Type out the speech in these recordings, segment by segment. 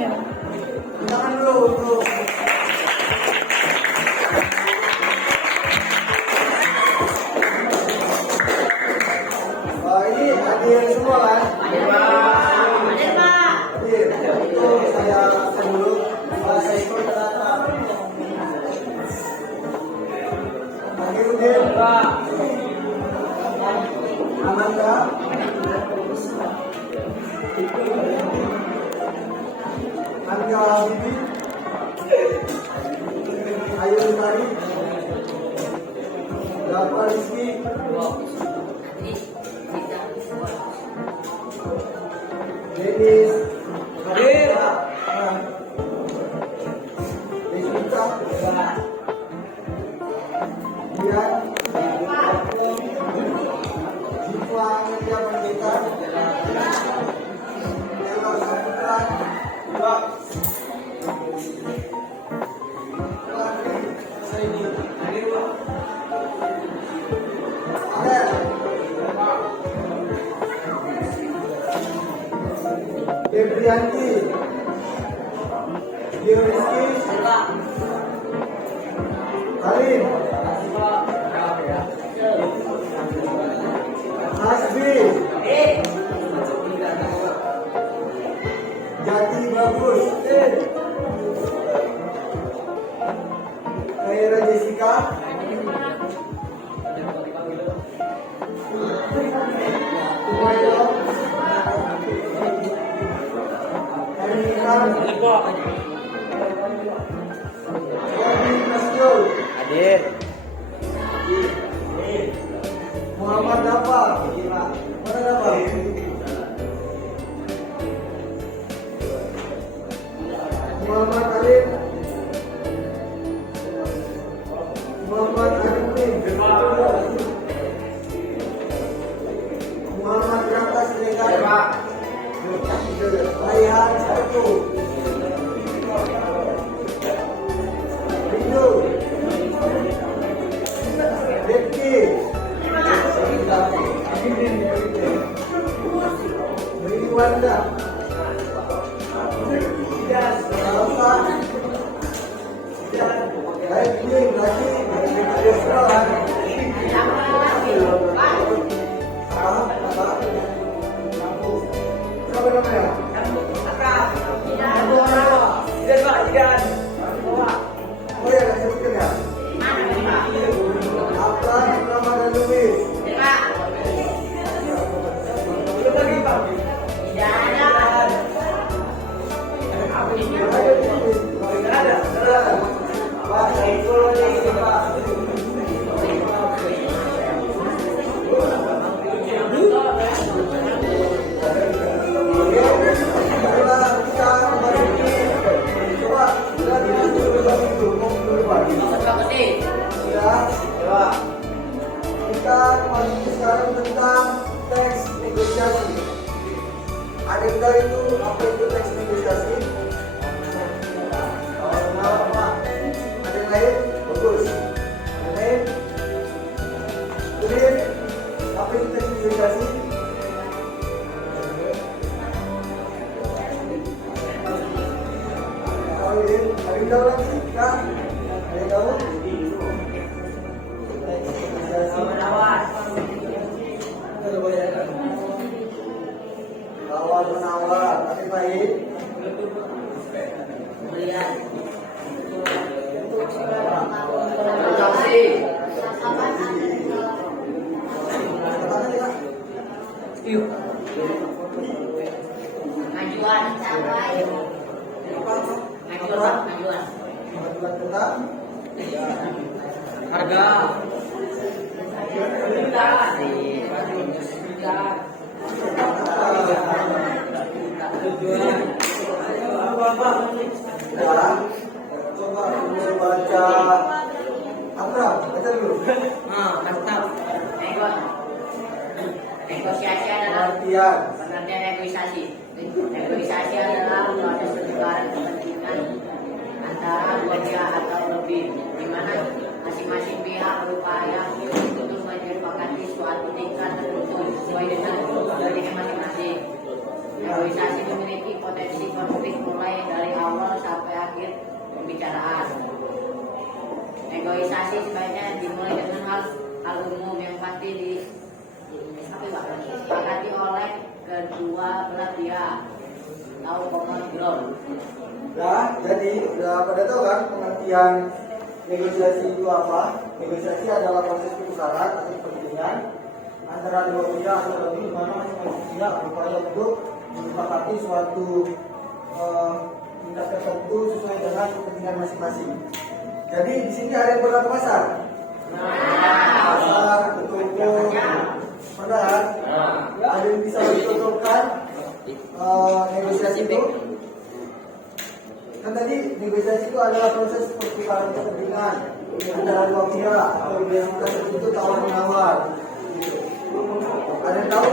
Tangan dulu, bro. Ini hadir semua kan? Hadir Pak. Hadir. Itu saya absen dulu. Saya ikut data. Hadir Udin. Amanda. Anga Bibi. Ayu Mari. Dapa Rizky. Dennis. Hadir. Devita. Dian. Jiwa Media Pendeta. Elo Saputra. Debrianti, Rizky, Halim, Hasbi, Jati Bagus, Kaira Jessica, Umayo, Hadir. Muhammad Dafa. Mana Dafa? Muhammad Alim. Muhammad Arifin. Muhammad Raka Siregar. Raihan Satu. Rindu. Becky. Wanda. Salsa. Lightning lagi. Apa namanya? Oh ya, sebutkan ya. Aplan Ramadan Lubis. Kita masuk sekarang tentang teks negosiasi. Ada yang tahu itu apa itu teks negosiasi? Ada yang lain? Bagus. Yang lain? Udin, apa itu teks negosiasi? Tahu Udin? Ada yang tahu lagi? Kak? Ada yang tahu? Tawar menawar, tapi baik. Pengajuan tentang Harga. Coba kita baca apa? Baca dulu. Mantap. Negosiasi adalah Pengertian. pengertian negosiasi. Negosiasi adalah proses pertukaran kepentingan antara dua pihak atau lebih, di mana masing-masing pihak berupaya untuk menyepakati suatu tingkat tertentu sesuai dengan kepentingan masing-masing. Negosiasi memiliki potensi konflik mulai dari kedua belah pihak tahu mengontrol. Nah, jadi udah pada tahu kan pengertian negosiasi itu apa? Negosiasi adalah proses pertukaran atau perundingan antara dua pihak atau lebih, di mana masing-masing pihak berupaya untuk menyepakati suatu tindak tertentu sesuai dengan kepentingan masing-masing. Jadi di sini ada yang pernah ke pasar? Pasar, ke toko, pernah kan? Ada yang bisa ditutupkan negosiasi itu? Kan tadi negosiasi itu adalah proses pertukaran kepentingan antara dua pihak atau yang kita sebut itu tawar menawar. Ada yang tahu?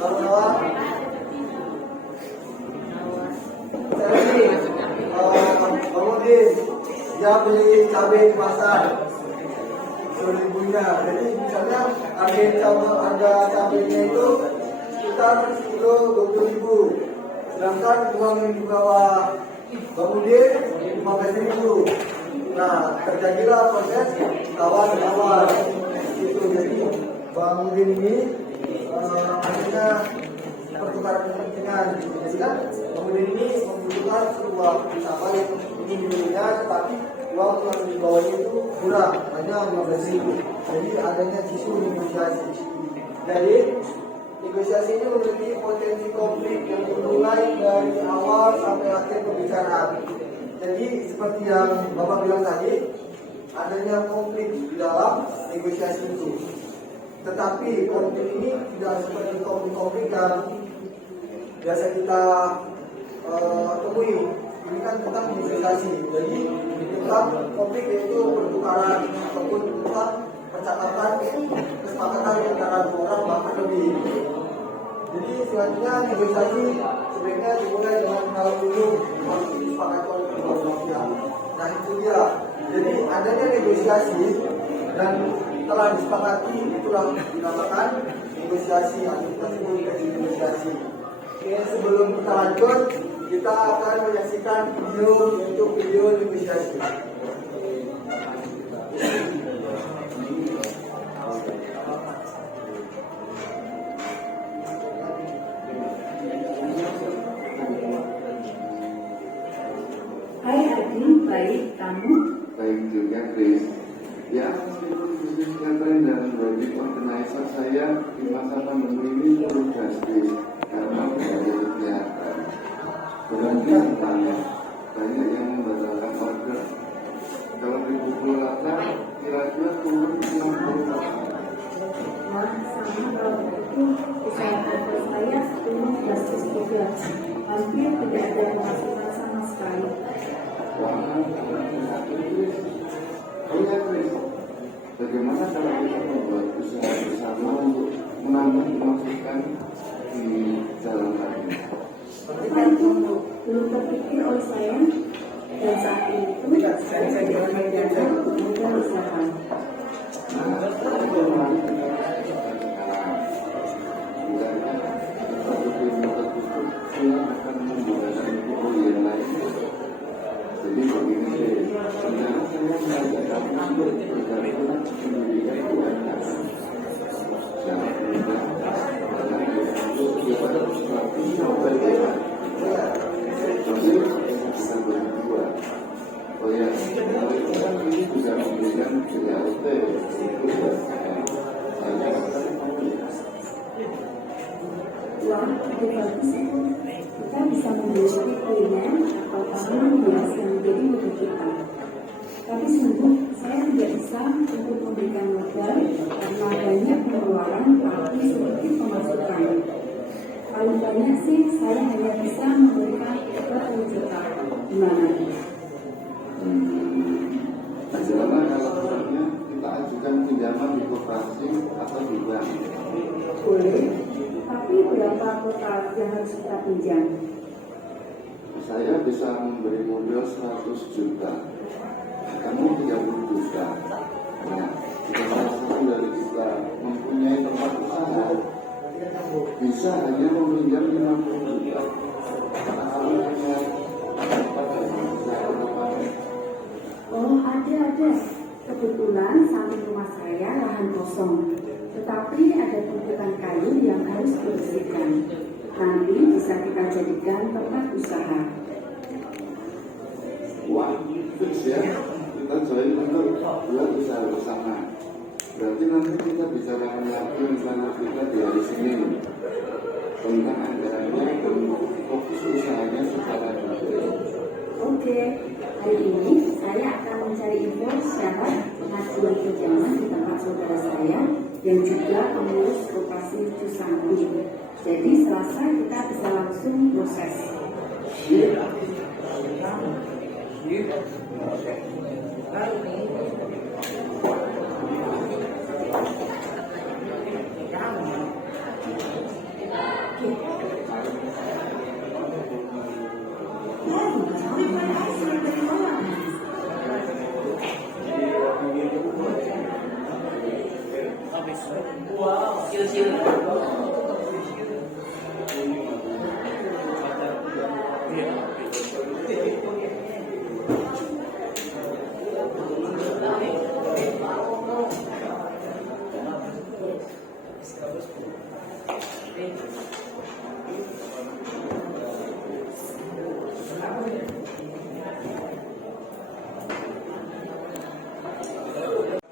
Tawar menawar. Jadi, kemudian dia beli cabai di pasar 10.000-nya. Jadi misalnya harga cabainya itu sekitar kilo 20.000, sedangkan uang yang dibawa kemudian 15.000. Nah, terjadilah proses tawar menawar itu. Jadi Bang Udin ini akhirnya pertukaran kepentingan. Jadi kan Bang Udin ini membutuhkan sebuah usaha yang ingin dibelinya, tetapi uang yang dibawanya itu kurang, hanya 15.000. Jadi adanya isu negosiasi. Jadi negosiasi ini memiliki potensi konflik yang dimulai dari awal sampai akhir pembicaraan. Jadi seperti yang Bapak bilang tadi, adanya konflik di dalam negosiasi itu. Tetapi konflik ini tidak seperti konflik yang biasa kita temui. Ini kan tentang negosiasi. Jadi tentang konflik yaitu pertukaran ataupun tentang percakapan kesepakatan antara dua orang bahkan lebih. Jadi selanjutnya negosiasi sebaiknya dimulai dengan mengenal dulu maksud disepakati oleh kedua belah pihak. Nah itu dia. Jadi adanya negosiasi dan telah disepakati itulah dinamakan negosiasi atau kita sebut negosiasi. Oke, sebelum kita lanjut, kita akan menyaksikan video untuk video negosiasi. Hai Adi, baik kamu? Baik juga Chris. Ya, meskipun bisnis catering dan wedding organizer saya di masa pandemi ini perlu drastis karena berbagai kegiatan. Berarti banyak yang membatalkan order. Kalau dipukul rata, kira-kira turun 60%. Wah, sama kalau begitu usaha kantor saya turun drastis juga. Hampir tidak ada pemasukan sama sekali. Wah, Chris. Oh ya Chris, bagaimana kalau kita membuat usaha bersama untuk menambah pemasukan di jalan lain? Apa itu belum terpikir oleh saya dan saat itu saya berpikir untuk usaha. Akan menggunakan buku yang lain. Jadi begini deh, sebenarnya saya mengajak kamu untuk bergabung pendidikan UMKM. Jangan mudah, untuk kepada sesuatu yang berbeda. Jadi kita berdua. Oh ya, kami juga memberikan BLT untuk Wah, itu bagus itu. Kita bisa memiliki kuliner atau tanaman hias yang menjadi hobi kita. Tapi sungguh saya tidak bisa untuk memberikan modal karena banyak pengeluaran tapi sedikit pemasukan. Paling banyak sih saya hanya bisa memberikan 20 juta. Gimana? Bagaimana kalau misalnya kita ajukan pinjaman di koperasi atau di bank? Boleh. Tapi berapa total yang harus kita pinjam? Saya bisa memberi modal 100 juta. Kamu 30 juta. Nah, jika salah satu dari kita mempunyai tempat usaha, bisa hanya meminjam 50 juta. Karena kalau hanya tempat yang bisa berdepan. Oh, ada. Kebetulan samping rumah saya lahan kosong. tetapi ada tumpukan kayu yang harus dibersihkan. Nanti bisa kita jadikan tempat usaha. Wah, fix ya. Kita join untuk buat usaha bersama. Berarti nanti kita bicarakan lagi rencana kita di hari Senin tentang anggarannya dan fokus usahanya secara detail. Oke, hari ini saya akan mencari info syarat pengajuan pinjaman di tempat saudara saya yang juga pengurus koperasi Cusanggi. Jadi Selasa kita bisa langsung proses.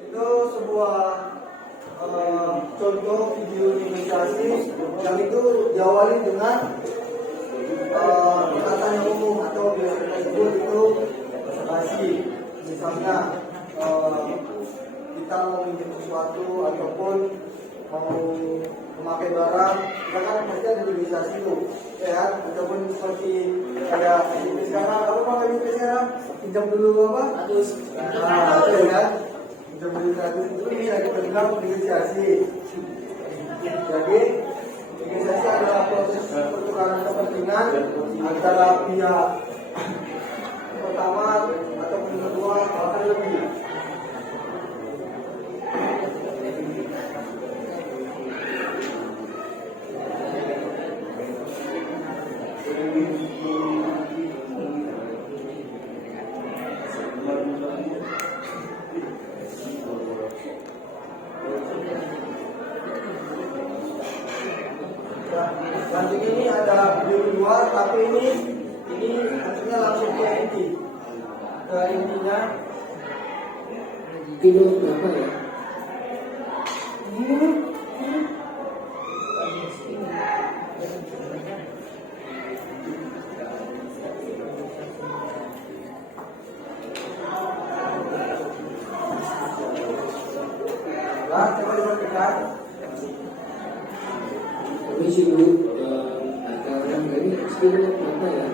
Itu sebuah contoh video negosiasi yang itu diawali dengan perkataan yang umum atau biasa disebut itu basi. Misalnya kita mau minjem sesuatu ataupun mau memakai barang, kita kan pasti ada negosiasi itu, ya kan? Ataupun seperti kayak sekarang, apa mau lagi sekarang? Pinjam dulu apa? Nah, itu ya. Pinjam dulu 100 itu bisa kita bilang negosiasi. Jadi negosiasi adalah proses pertukaran kepentingan antara pihak pertama ataupun kedua bahkan lebih. Nanti ini ada video kedua, tapi ini nantinya langsung ke inti, ke intinya. Video berapa ya? Nah, coba diperhatikan. Permisi dulu, anggaran ini sekitar berapa ya?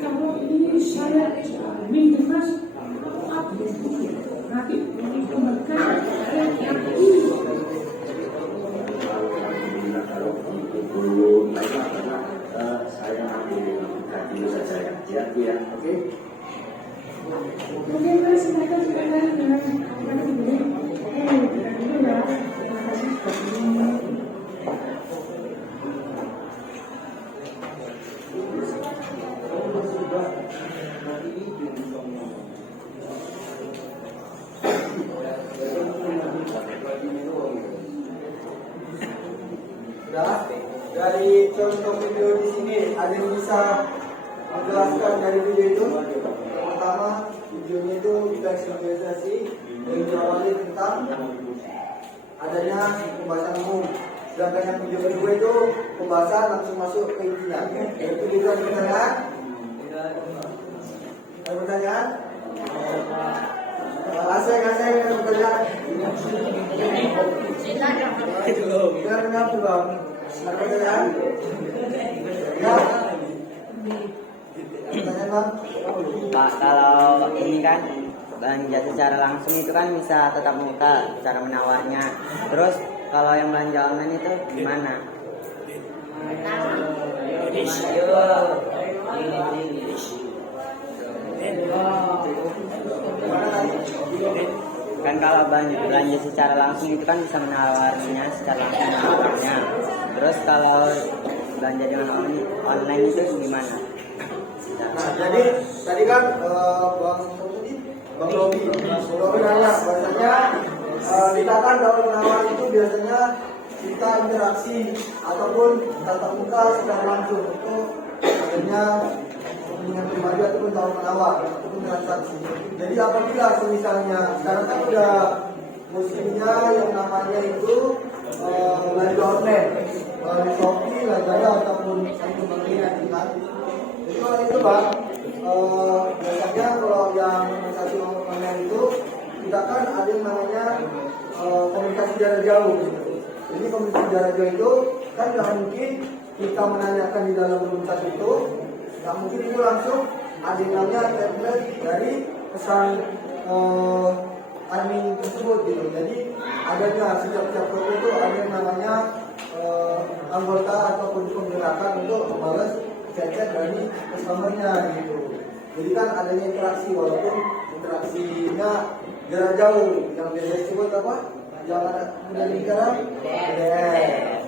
Kalau ini saya minjem mas, nanti dikembalikan yang ini. Alhamdulillah kalau belum baiklah karena saya ambil dulu saja ya. Ya, oke. Mungkin mas mereka sudah lari dengan apa ini? Dulu ya. Terima kasih seperti ini. untuk video di sini ada yang bisa menjelaskan dari video itu? Yang pertama, videonya itu kita simplifikasi dan diawali tentang adanya pembahasan umum. Sedangkan yang video kedua itu pembahasan langsung masuk ke intinya. Yaitu juga ada pertanyaan. Ada pertanyaan? Asing ada pertanyaan. Silakan bang. Ada pertanyaan? Ya. Pertanyaan bang? Pak, kalau ini kan belanja secara langsung itu kan bisa tetap muka cara menawarnya. Terus kalau yang belanja online itu gimana? Kan kalau belanja secara langsung itu kan bisa menawarnya secara langsung menawarnya. Terus kalau belanja dengan online itu gimana? Nah, jadi tadi kan Bang Robi nanya bahasanya kita kan kalau menawar itu biasanya kita interaksi ataupun tatap muka secara langsung untuk adanya kepentingan pribadi ataupun tawar menawar ataupun transaksi. Jadi apabila misalnya sekarang kan udah musimnya yang namanya itu belanja online, di Shopee, Lazada ataupun itu bagian kan. Jadi kalau itu bang, biasanya kalau yang transaksi online itu kita kan ada yang namanya komunikasi jarak jauh. Gitu. Jadi komunikasi jarak jauh itu kan nggak mungkin kita menanyakan di dalam room chat itu, nggak mungkin itu langsung ada yang namanya template dari pesan admin tersebut gitu. Jadi adanya setiap toko itu ada yang namanya anggota ataupun penggerakkan untuk membalas chat-chat dari customer-nya gitu. Jadi kan adanya interaksi walaupun interaksinya jarak jauh yang biasa disebut apa? Yang ada kemudian lingkaran PDF.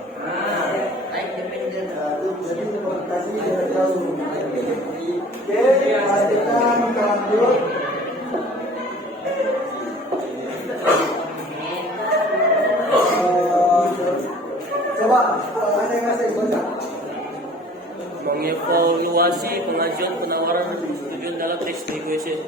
Jadi komunikasi jarak jauh. Oke, kita lanjut. Coba, ngasih baca. Mengevaluasi pengajuan penawaran tujuan dalam teks negosiasi.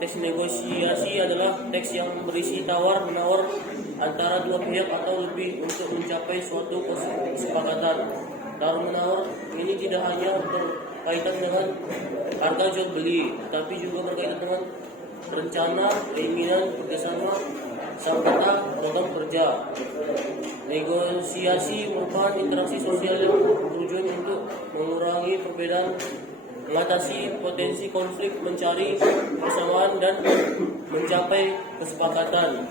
Teks negosiasi adalah teks yang berisi tawar-menawar antara dua pihak atau lebih untuk mencapai suatu kesepakatan. Tawar-menawar ini tidak hanya berkaitan dengan harga jual beli, tetapi juga berkaitan dengan rencana, keinginan, kerjasama, serta program kerja. Negosiasi merupakan interaksi sosial yang bertujuan untuk mengurangi perbedaan, mengatasi potensi konflik, mencari persamaan, dan mencapai kesepakatan.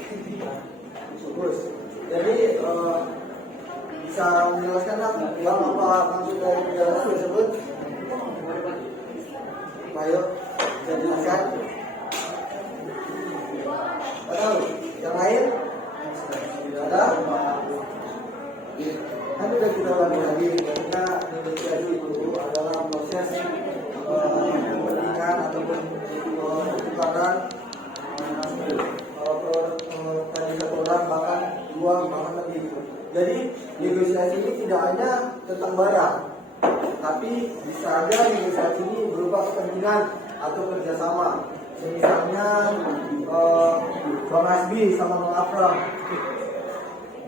Jadi bisa menjelaskan bang apa maksud dari penjelasan tersebut? Ayo, bisa jelaskan. Tahu? Yang lain? Tidak ada? Nanti udah kita ulangi lagi karena negosiasi itu adalah proses pernikahan ataupun pertukaran tadi satu orang bahkan dua bahkan lebih. Jadi negosiasi ini tidak hanya tentang barang, tapi bisa aja negosiasi ini berupa kepentingan atau kerjasama. Misalnya Bang Asbi sama Bang Afram,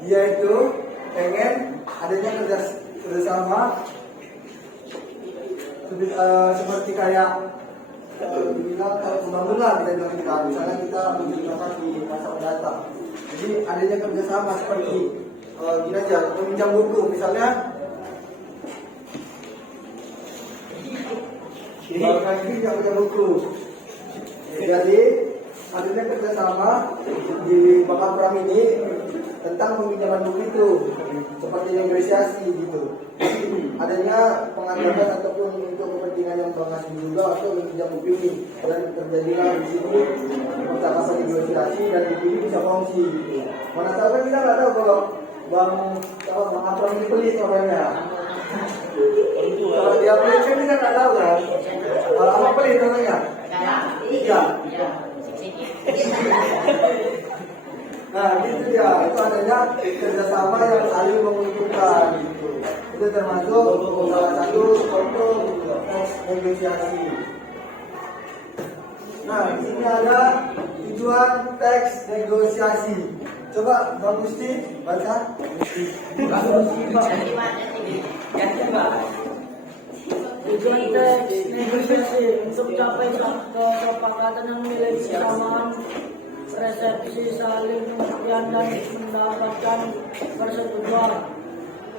dia itu pengen adanya kerjasama seperti kayak dibilang pembangunan kita bilang kita misalnya kita menggunakan di masa mendatang. Jadi adanya kerjasama seperti gini aja, meminjam buku misalnya. Bang Asbi yang punya buku. Jadi adanya kerjasama di Bang Afram ini tentang peminjaman buku itu seperti negosiasi gitu. Adanya penganggapan ataupun untuk kepentingan yang Bang Asbi juga atau meminjam buku ini dan terjadilah di situ percakapan negosiasi dan buku ini bisa kongsi gitu. Mana tahu kan kita nggak tahu kalau Bang Afram ini pelit orangnya. Kalau dia pelit kan kita nggak tahu kan. Kalau apa pelit orangnya? Iya. Nah gitu dia. itu adanya kerjasama yang saling menguntungkan. Itu termasuk salah satu bentuk teks negosiasi. Nah, di sini ada tujuan teks negosiasi. Coba Bang Gusti baca. Tujuan teks negosiasi untuk capai kesepakatan yang memiliki kesamaan persepsi saling pengertian dan mendapatkan persetujuan.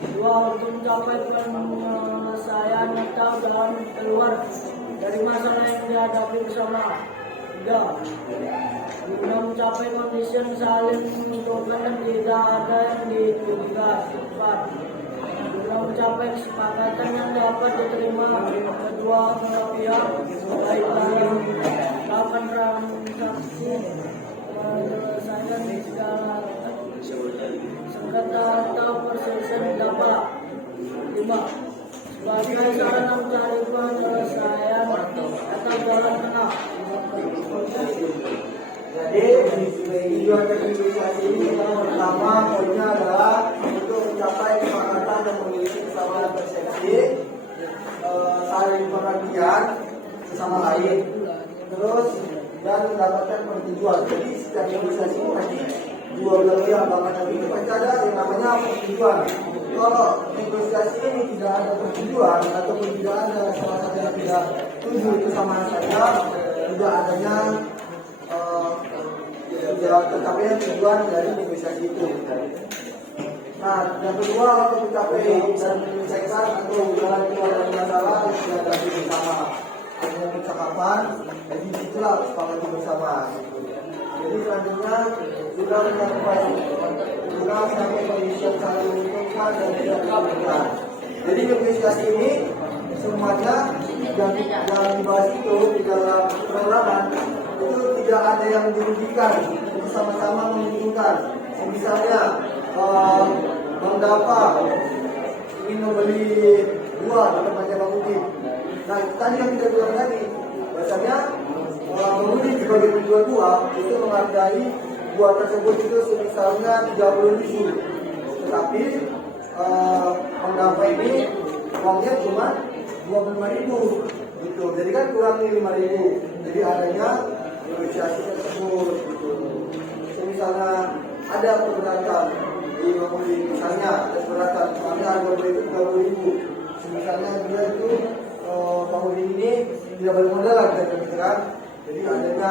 Dua, untuk mencapai penyelesaian atau jalan keluar dari masalah yang dihadapi bersama. Tiga, guna mencapai kondisi yang saling menguntungkan dan tidak ada yang dirugikan. Empat, guna mencapai kesepakatan yang dapat diterima kedua belah pihak, baik dalam melakukan transaksi penyelesaian segala sengketa atau perselisihan dapat. Lima, sebagai sarana mencari penyelesaian atau jalan tengah. Jadi tujuan teks negosiasi ini yang pertama poinnya adalah untuk mencapai kesepakatan yang memiliki kesamaan persepsi, saling pengertian sesama lain, terus dan mendapatkan persetujuan. Jadi setiap negosiasi ini pasti dua belah pihak, bahkan tapi itu pasti ada yang namanya persetujuan. Kalau negosiasi ini tidak ada persetujuan ataupun tidak ada salah satu yang tidak setuju, itu sama saja tidak adanya tidak tercapai tujuan dari negosiasi itu. Nah, yang kedua untuk mencapai dan menyelesaikan atau jalan keluar dari masalah yang sudah ada bersama. Adanya percakapan, jadi itulah kesepakatan bersama. Jadi selanjutnya juga mencapai kondisi yang saling menguntungkan dan tidak dirugikan. Jadi negosiasi ini semuanya yang dibahas itu di dalam penerapan itu tidak ada yang dirugikan, bersama-sama menguntungkan. Misalnya mendapat ingin membeli buah di tempatnya Bang Uti. Nah, tadi yang kita bilang tadi, bahasanya Bang Uti sebagai penjual buah itu menghargai buah tersebut itu misalnya 30.000, tetapi pendapat ini uangnya cuma 25.000 gitu. Jadi kan kurang 5.000. Jadi adanya negosiasi tersebut gitu. Misalnya ada keberatan di Bangudi, misalnya ada keberatan kami harga beli itu 30.000. Misalnya dia itu Bangudi ini tidak boleh modal lagi kan. Jadi adanya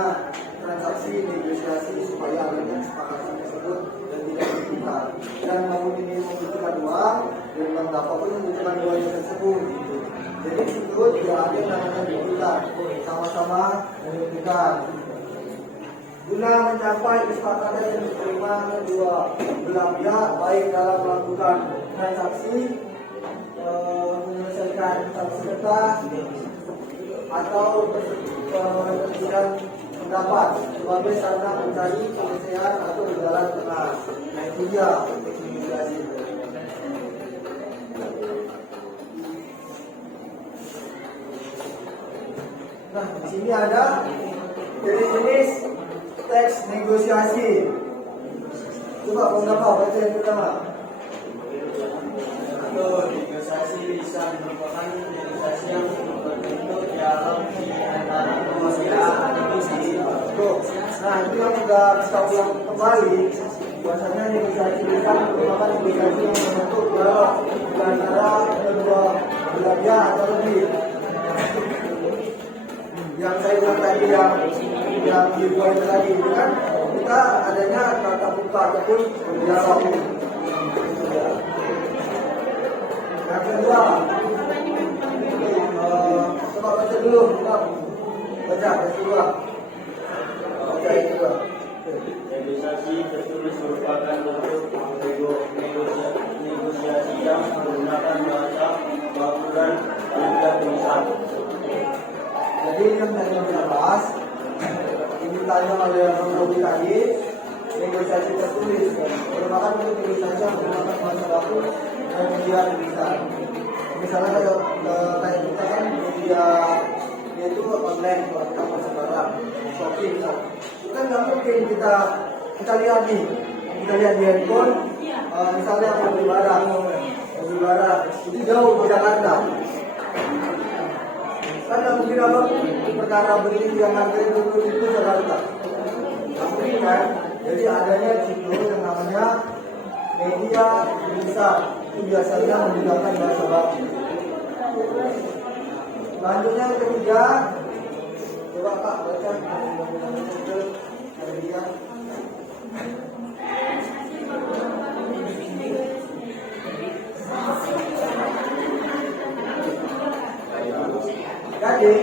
transaksi negosiasi supaya adanya kesepakatan tersebut dan tidak dibutuhkan. Dan Bangudi ini membutuhkan uang dan Bang Dapat pun membutuhkan uangnya tersebut gitu. Jadi itu tidak ada yang namanya dibutuhkan, sama-sama menentukan. Guna mencapai kesepakatan yang diterima kedua belah pihak, baik dalam melakukan transaksi, menyelesaikan sengketa atau perselisihan pendapat sebagai sarana mencari penyelesaian atau jalan tengah. Nah, itu dia negosiasi. Nah, di sini ada jenis-jenis teks negosiasi. Coba Bang baca yang pertama. Negosiasi bisa merupakan negosiasi yang berbentuk dialog di antara kedua pihak negosiasi. Nah, itu yang sudah kita ulang kembali. Biasanya negosiasi bisa merupakan negosiasi yang berbentuk dialog di antara kedua belah pihak atau lebih. Yang saya bilang tadi yang dibuat tadi itu kan kita adanya tatap muka ataupun dialog. Yang kedua, coba baca dulu, baca yang kedua. Negosiasi tertulis merupakan bentuk negosiasi yang menggunakan bahasa baku dan tidak tulisan. Jadi yang tadi kita bahas, ini tanya oleh Bang Robi tadi, negosiasi tertulis merupakan bentuk negosiasi yang menggunakan bahasa baku dan tidak tulisan. Misalnya kayak kita kan dia itu online buat kapal sebarang, shopping, kan nggak mungkin kita lihat nih kita lihat di handphone, misalnya mobil barang itu jauh ke Jakarta. Kan nggak mungkin abang perkara beli yang harganya 20.000 Jakarta. Nggak mungkin kan? Jadi adanya situ yang namanya media bisa itu biasanya menggunakan bahasa baku. Selanjutnya yang ketiga, coba Kak baca media. Jadi,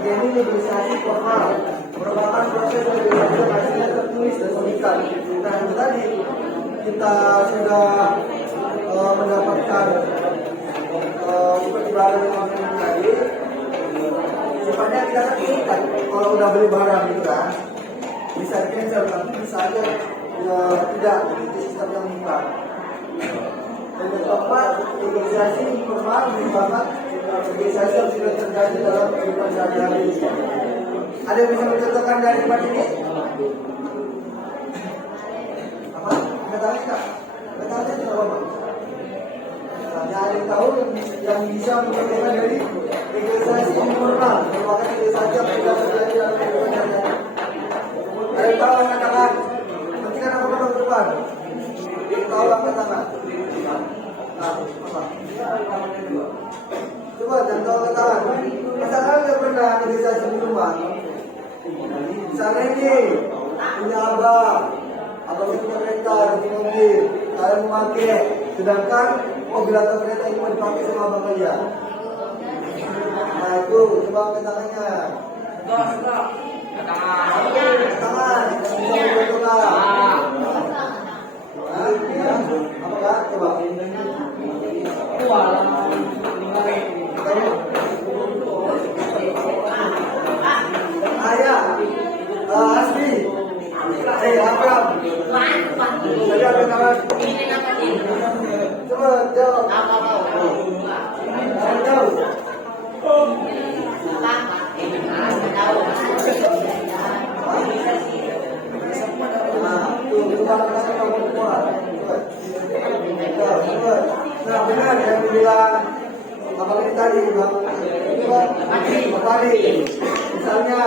ini negosiasi formal merupakan proses negosiasi yang hasilnya tertulis dan mengikat. Nah, itu tadi kita sudah mendapatkan seperti barang yang tadi, sifatnya kita terikat. Kalau udah beli barang itu kan bisa di cancel, tapi bisa aja tidak itu sistem yang mengikat. Dan yang keempat, negosiasi informal merupakan negosiasi yang sudah terjadi dalam kehidupan sehari-hari. Ada yang bisa mencontohkan dari tempat ini? Apa? Nggak tahu tidak? Nggak tahu tidak apa? Nah, ada yang tahu yang bisa mencontohkan dari negosiasi informal merupakan negosiasi yang sudah terjadi dalam kehidupan sehari-hari. Ada yang tahu angkat tangan? Nanti kan aku ke depan. Tahu angkat tangan? Nah, apa? Coba contoh ke tangan. Misalkan nggak pernah negosiasi di rumah. Misalnya ini punya abang punya kereta, punya mobil, kalian memakai, sedangkan mobil atau kereta ini mau dipakai sama abang kalian. Nah itu coba angkat tangannya. Tangan, bisa berbentukan. Apakah? Coba. Ayah, Asli, Abram. Tadi ada kawan. Coba jawab. Jawab. Nah, benar yang dibilang abang ini tadi, Bang. Bapak ini, misalnya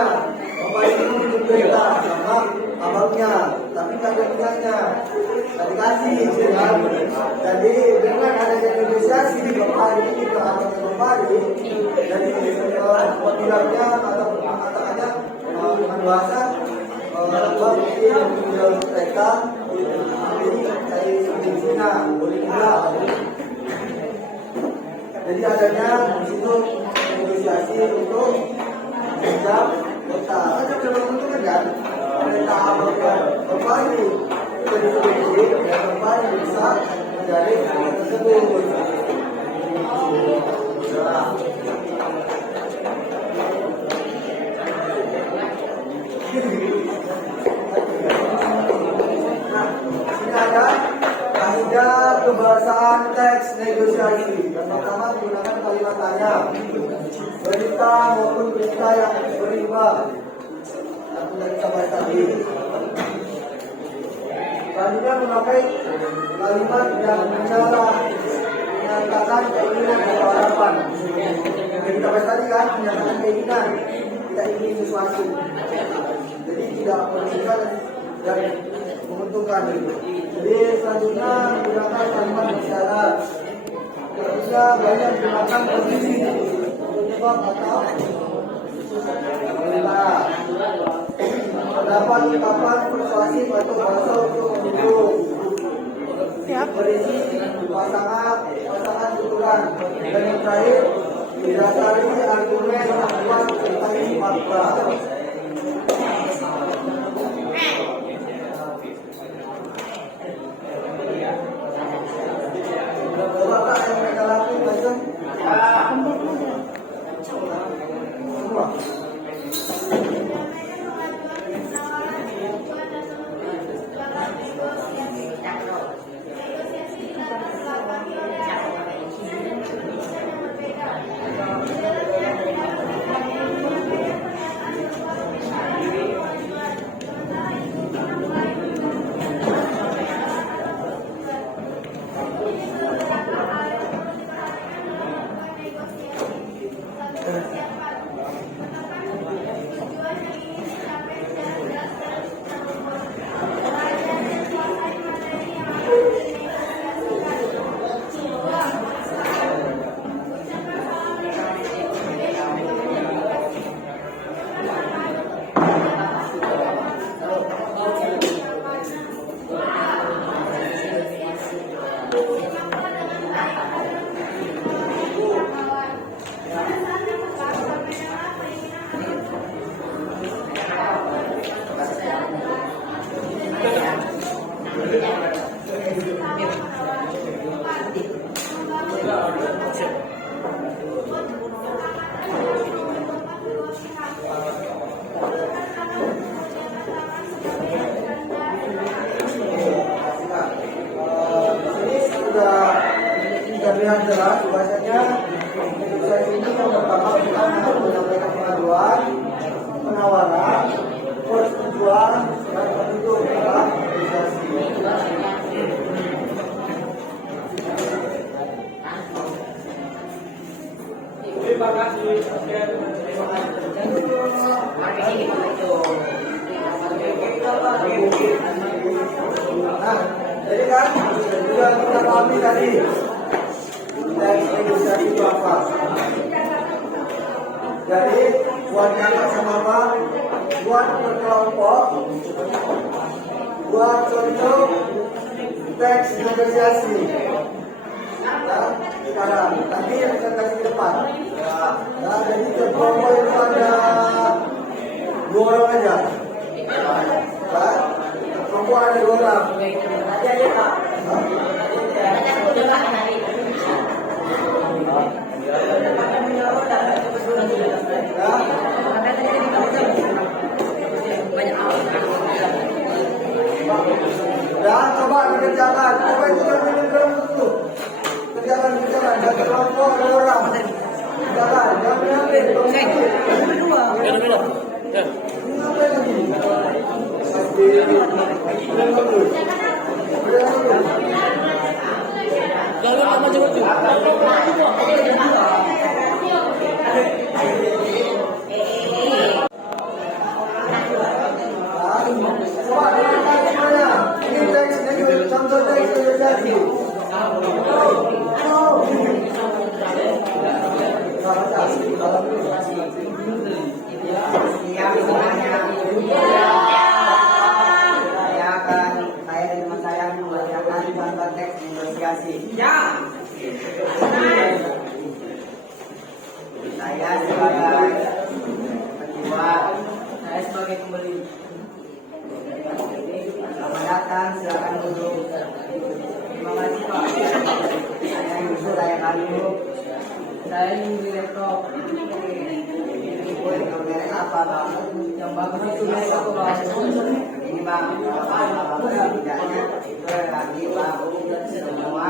bapak ini menitip kereta sama abangnya, tapi nggak ada punyanya, nggak dikasih, kan? Jadi dengan adanya negosiasi bapak ini juga abangnya bapak ini, jadi bilangnya atau katakannya dengan bahasa bapak ini menjual kereta, ini dari Cina, boleh juga. Jadi adanya di situ negosiasi untuk menjam kota. Ada berbentuk kan? Kereta abang kembali jadi lebih dan kembali bisa menjadi kereta tersebut. Nah, ini ada kaidah kebahasaan teks negosiasi. Yang pertama menggunakan kalimat tanya, berita maupun berita yang berimbang. Yang sudah kita bahas tadi. Selanjutnya memakai kalimat yang menyatakan keinginan atau harapan. Yang kita bahas tadi kan, menyatakan keinginan, kita ingin sesuatu. Jadi tidak menunjukkan dan menguntungkan. Jadi selanjutnya menggunakan kalimat isyarat. Ketika banyak menggunakan posisi penyebab atau perintah. Terdapat ungkapan persuasif atau bahasa untuk mendukung. Berisi pasangan tuturan. Dan yang terakhir didasari argumen yang kuat tentang fakta. Nah, jadi kan sudah kita pahami tadi teks negosiasi itu apa. Jadi buat kakak sama apa? Buat berkelompok, buat contoh teks negosiasi. Nah, sekarang nanti yang kita kasih ke depan. Nah, jadi kelompok itu ada 2 orang aja. Nah, kelompok ada 2 orang. Dan coba dikerjakan. Coba itu yang minum dulu. Kerjakan. Dan kelompok ada orang. Kerjakan. Jangan ambil. Minum. Ya. Ngapain lagi? Jangan lama jemput tuh. Coba dengarkan semuanya. Ini teks negosiasi, contoh teks negosiasi. Saya dan teman saya membacakan contoh teks negosiasi. Saya sebagai ketua, Saya sebagai pembeli. selamat datang, silakan duduk. Terima kasih Pak. Saya Yusuf, saya Kayu. Saya ingin beli laptop. Itu merek apa Bang? Yang bagus itu laptop Bang. Ini Bang, tidaknya itu lagi Bang. Semua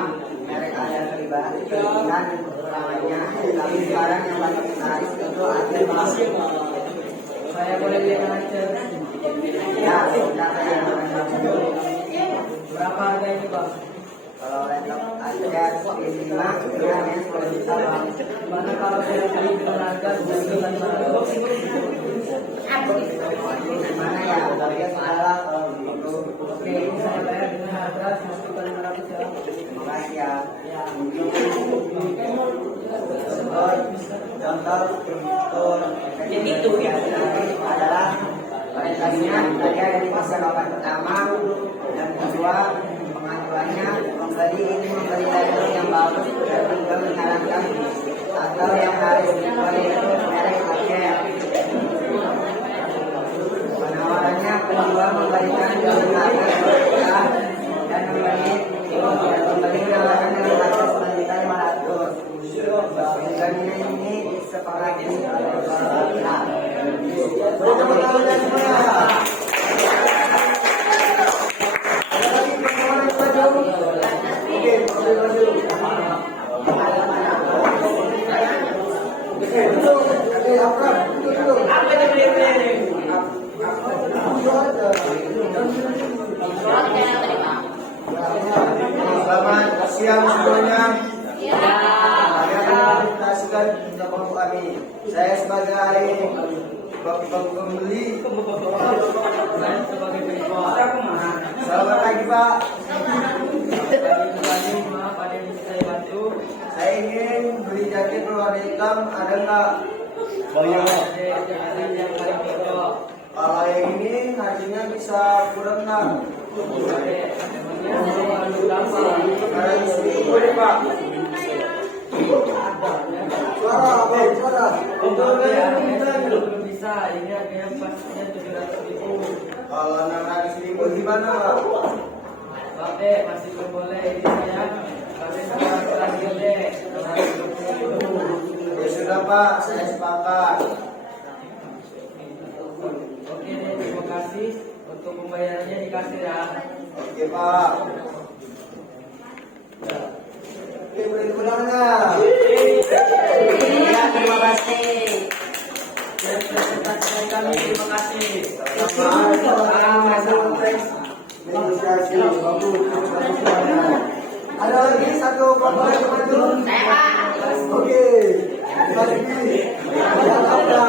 merek ada pribadi dan kekurangannya. Tapi sekarang yang paling menarik itu ada Bang. Saya boleh lihat aja. Ya, kita kayak Berapa harga ini Bang? kalau laptop ada P5 harganya 10 juta Bang. Mana kalau saya beli dengan harga 900? Gimana ya? Harga salah kalau begitu. Oke, ini saya bayar dengan harga 1.500 ya. Makasih ya. Contoh itu adalah orientasinya tadi ada di fase babak pertama dan kedua pengajuannya membeli label yang bagus dan juga menyarankan atau yang harus dibeli itu merek Acer. Penawarannya penjual memberikan dengan harga 2 juta dan pembeli menawarkan dengan harga 9.500.000. Harganya ini sepakati Beri tepuk tangannya semua. Ada lagi pertemuan yang maju? Oke, maju. Oke, duduk. Oke, Afran, duduk. Selamat siang semuanya. Saya minta kelompok kami. Saya sebagai pembeli. Saya sebagai penjual. Selamat pagi Pak. Maaf ada yang bisa saya bantu. Saya ingin beli jaket berwarna hitam, ada nggak? Ada yang paling cocok. Kalau yang ini harganya bisa kurang nggak? Ada istri boleh Pak. Suara. Belum bisa, ini harganya pastinya 700.000. Kalau 600.000 gimana Pak? Oke, masih belum boleh ini saya. Tapi saya lagi deh. Ya sudah Pak, saya sepakat. Oke deh, terima kasih. Untuk pembayarannya dikasih ya. Oke Pak. Oke, beri tepuk tangannya. Ya, terima kasih. Dan presentasi kami, terima kasih. Negosiasi bagus. Ada lagi satu kelompok yang maju? Saya Pak. Oke. Lagi. Yang ada.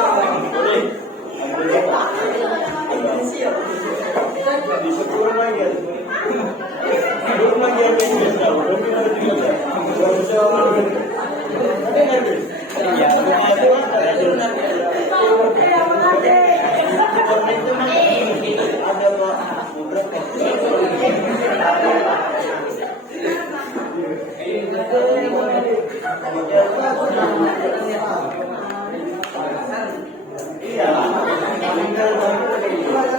Pelajaran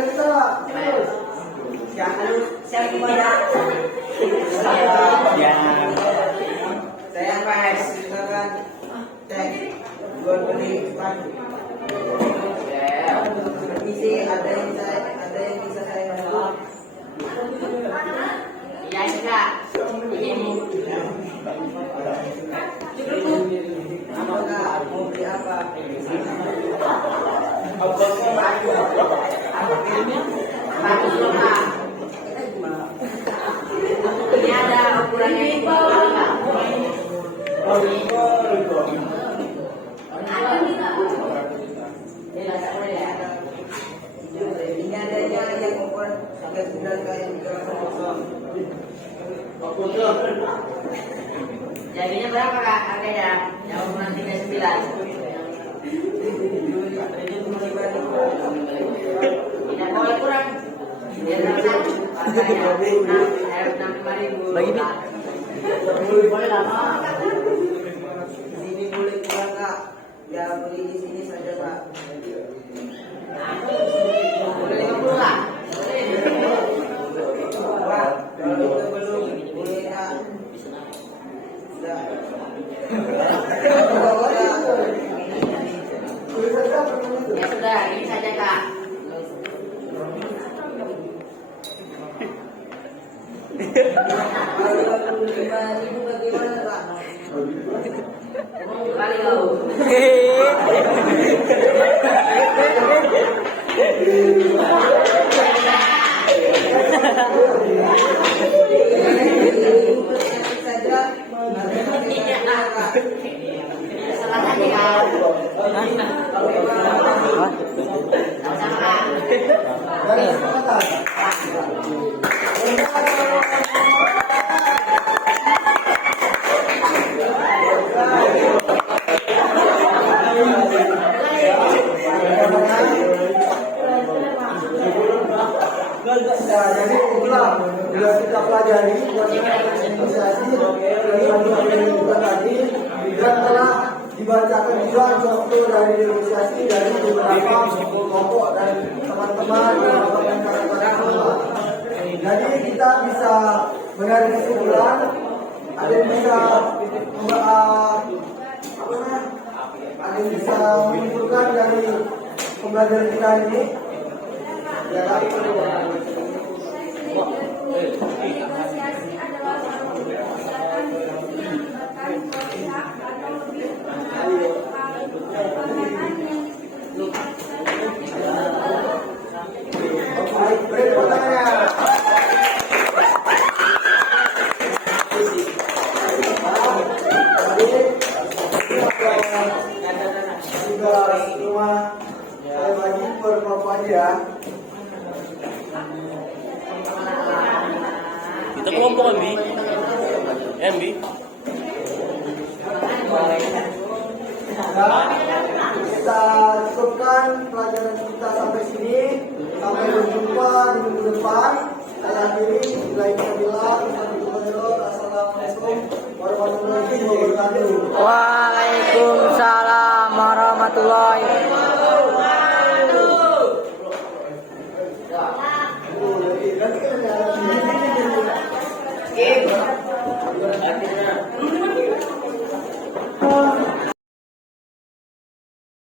kita. Siapa kepada saya Pak, silakan cek jual beli sepatu. Permisi, ada yang bisa saya bantu? Ya enggak. Ini Apakah mau beli apa? bagus loh Pak. Ini ada ukurannya ini enggak? Ini adanya yang ukuran 39 kali 38. Jadinya berapa Kak harganya? Yang ukuran 39. Tidak boleh kurang. Dia harganya 65.000. Bagi boleh lama. Sini boleh kurang Kak? Ya beli di sini saja Pak. Boleh 50 Kak. Pak, kalau itu belum boleh Kak. Sudah. Ya sudah, ini saja Kak. Kalau 25.000 bagaimana Pak? Kembali kau. Saja. Salah lagi Kak. Sama-sama. Dari kesempatan. Nah, jadi itulah bila kita pelajari organisasi dari bukan tadi dan telah dibacakan juga contoh dari negosiasi dari beberapa kelompok dan teman-teman dan kawan-kawan. Jadi kita bisa menarik kesimpulan, ada yang bisa ada yang bisa menyimpulkan dari pembelajaran kita ini. Ya, Negosiasi adalah suatu kebijakan yang melibatkan dua pihak atau lebih dalam perkawinan yang baik, pertanyaannya. Juga semua saya bagi per kelompok aja. Kita kelompok MB. MB. Nah, kita cukupkan pelajaran kita sampai sini. Sampai berjumpa di minggu depan. Saya akhiri. Assalamualaikum warahmatullahi wabarakatuh. Waalaikumsalam warahmatullahi wabarakatuh.